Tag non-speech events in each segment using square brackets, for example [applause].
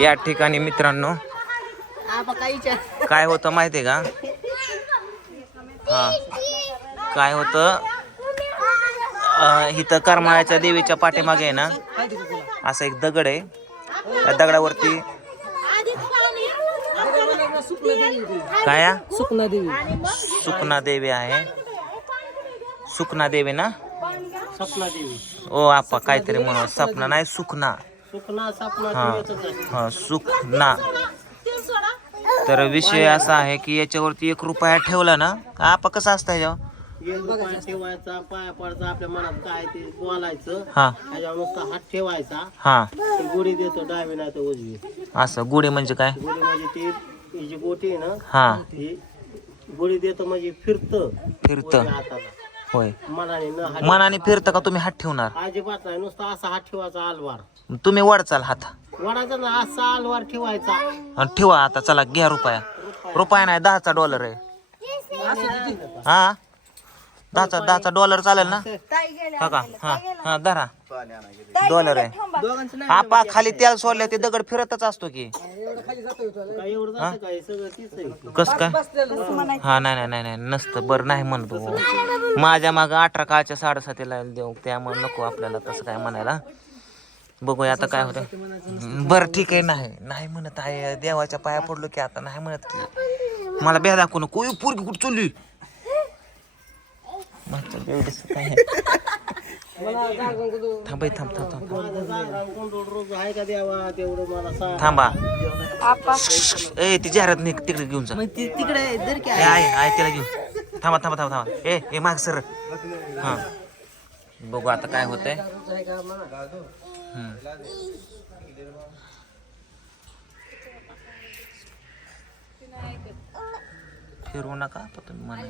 या ठिकाणी मित्रांनो. काय होतं माहितीये का? हा. काय होतं? इथं करमाळ्याच्या देवीच्या पाठीमागे आहे ना? असा एक दगड आहे. त्या दगडावरती काय? सुकना देवी सुकना देवी आहे. सुकना देवी ना? सपना देवी. ओ आपा काहीतरी म्हणून. सपना नाही सुकना. सपना हा. सुकना तर विषय असा आहे की याच्यावरती एक रुपया ठेवला ना आपा कसं असतं ह्याच्यावर? ठेवायचा पाया पडायचा आपल्या मनात काय ते बोलायचं हा. त्याच्यावर नुसता हात ठेवायचा. हा. ती गोडी देतो डावी नाही तर उजवी. असं गुढी म्हणजे काय? गोडी म्हणजे ती ही जी गोटी आहे ना हा. ही गोडी देतो म्हणजे फिरतं. फिरतं. हाताला. होय. मनाने न हात मनाने फिरतं का तुम्ही हात ठेवणार? अजिबात नाही. नुसता असा हात ठेवायचा अलवार. तुम्ही वडचाल हात. वडाचा ना असा अलवार ठेवायचा. आणि ठेवा आता चला घ्या रुपया. रुपया नाही दहाचा डॉलर आहे. हा? दहाचा दहाचा डॉलर चालेल ना? हा का? हा हा धरा. डॉलर आहे. आपा खाली तेल सोडल्या ते दगड फिरतच असतो की. काय एवढं जातं काय? सगळं तीच आहे. कस काय? हा नाही नाही नाही नाही. नसतं. बरं नाही म्हणतो. माझ्या माग अठरा काळच्या साडेसातीला देऊ. त्यामुळे नको आपल्याला तसं काय म्हणायला. बघूया आता काय होतं बरं ठीक आहे. नाही नाही म्हणत आहे. देवाच्या पाया पडलो की आता नाही म्हणत की. मला बेदा दाखवू नको पोरगी कुठं चालली? मागचं बेवडीच काय? आहे. थांब थांब थांब थांब मला ए ती जाहिरात नाही तिकडे घेऊन जा. तिकडे आहे आहे. त्याला घेऊन. थांबा थांबा थांबा थांबा. ए ए माग सर. हा. बघू आता काय होतंय. फिरवू नका तुम्ही म्हणा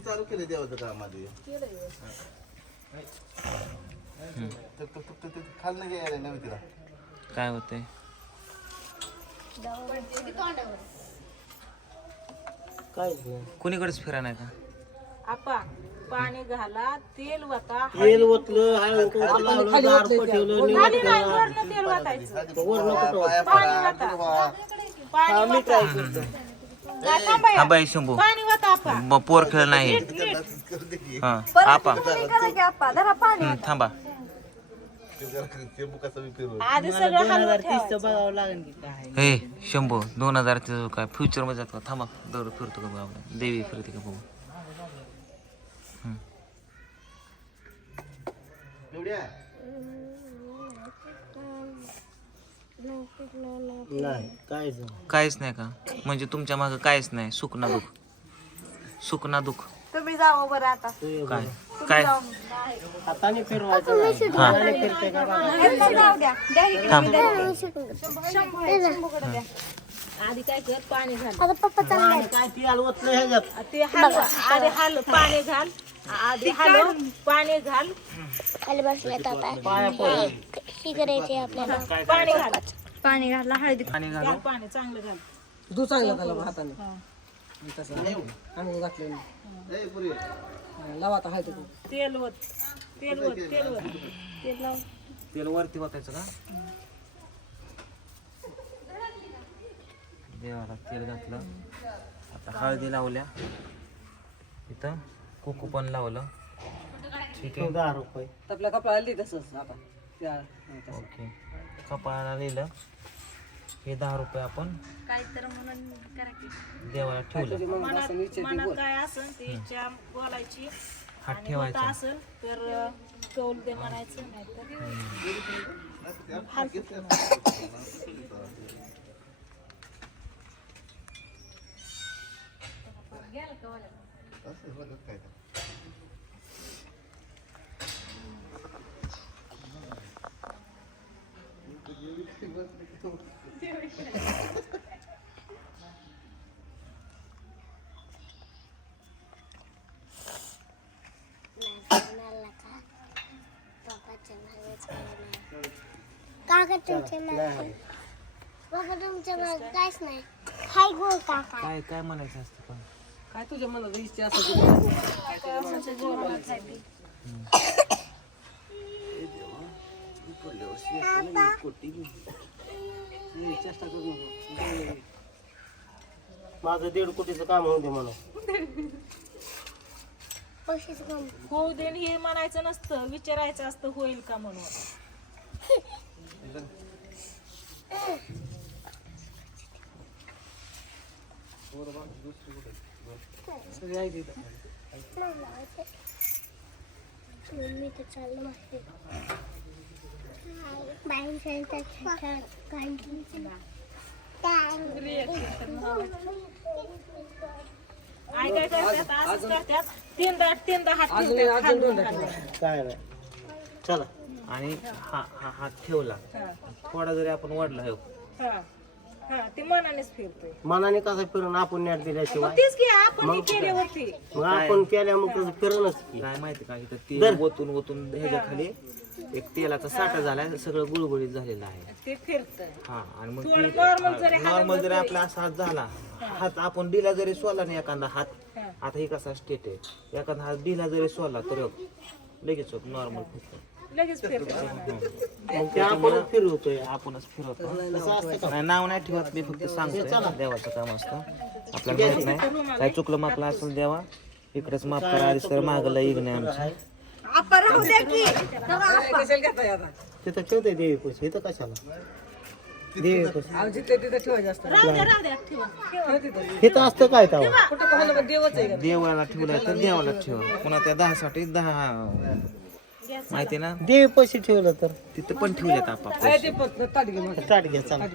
चालू केलं देवाचं काम आधी खाल नाही यायला नव्हे तिला काय होतंय काय कुणीकडेच फिरा नाही का? आपा पाणी घाला तेल वता तेल ओतलं हळद कुंकू लावलं दार पटवलं निवड केला. वरनं तेल वतायचं. वरनं कुठं ओतलं? पाणी वता. पाणी वता. काय थांबा. हा बाई शंभू. पाणी वता आपा. ब- पोर खेळ नाही. हा आपा. थांबा. हे शंभू दोन हजार काय फ्युचरमध्ये जात. का थांबा दर फिरतो का बाबा? देवी फिरते का बघू? एवढ्या? नाही काहीच नाही. काहीच नाही का? म्हणजे तुमच्या मागं काहीच नाही. सुख ना दुःख. सुख ना दुःख. तुम्ही जावं बरं आता. ते काय? काय? हाताने फिरवायचं नाही हा. हाताने फिरते का बघा. थांब. आधी काय कर पाणी घाल. आणि काय तेल ओतलं ह्याच्यात. ते हलव आधी हल पाणी घाल. आधी हलव पाणी घाल. पाया पडलं पाणी घाल. पाणी घालू घाल. पाणी चांगलं घाल. दूध चांगलं त्याला हाताने. घातलं. लावा आता हाय तेल वत तेल वत तेल वत तेल लाव. तेल वरती वाटायचं का? देवाला तेल घातलं. आता हळदी लावल्या. इथं. कुकू पण लावलं. ठीक आहे. दहा रुपये. आपल्या लिहित तसंच आता त्या ओके. कपाळाला लिहिलं. हे दहा रुपये आपण देवाला ठेवलं. मनात मनात काय असेल ते इच्छा बोलायची हात आणि होत ठेवायचा असेल तर कौल दे म्हणायचं नाही तर काका तुमचे मागे. बाबा तुमच्या मागे काहीच नाही. हाय गो काका. काय काय म्हणायचं असतं? काय तुझ्या मनात इच्छा. [coughs] हे चेष्टा करू नको. माझं दीड कोटीचं काम होऊ दे काम. होऊ दे हे म्हणायचं नसतं विचारायचं असतं होईल का म्हणून सगळे आहे तिथं मला लावायचं. मम्मी तर चाललं माहिती काय करतात असंच करतात तीनदा तीनदा हात ठेवतात खालून खालून. काय नाही चला. आणि हा हा हात ठेवला. थोडा जरी आपण वाढला हो. हा. हा ते मनानेच फिरतोय. मनाने कसं फिरून आपण नेट दिल्याशिवाय? तेच की आपण हे केल्यावरती. मग आपण केल्या मग तसं फिरणच की? काय माहिती का इथं तेल ओतून ओतून ह्याच्या खाली एक तेलाचा साठा झालाय सगळं गुळगुळीत झालेलं आहे. ते फिरतंय. हा आणि मग थोडं जरी नॉर्मल जरी आपला असा हात झाला हात आपण दिला जरी सोला नाही एखादा हात हा. आता हे कसा स्टेट आहे? एखादा हात दिला जरी सोला तर लगेच नॉर्मल फिरतो लगेच फिरतोय मग ते आपण फिरवतोय आपणच फिरवतो. तसं असतं का? नाही नाव नाही ठेवत मी फक्त सांगतो देवाचं काम असतं. आपल्याला माहीत नाही. काय चुकलं मापलं असेल देवा. इकडेच माफ करा सर मागला येईल नाही आमचं. आपण राहू द्या की. कशाला घेताय आता. तिथं ठेवते देवी पैसे इथं कशाला? देवी पैसे अहो, जिथे तिथे ठेवायचं असतं राहू द्या राहू द्या. ठेवा. ठेवा तिथं. इथं असतं काय तेव्हा? देवाला ठेवलाय तर देवाला ठेवा. पुन्हा त्या दहा साठी दहा. माहिती ना? देवी पैसे ठेवलं तर. तिथं पण ठेवलेत आपाप आहे ते पण ताट घे मग. ताट घ्या चला.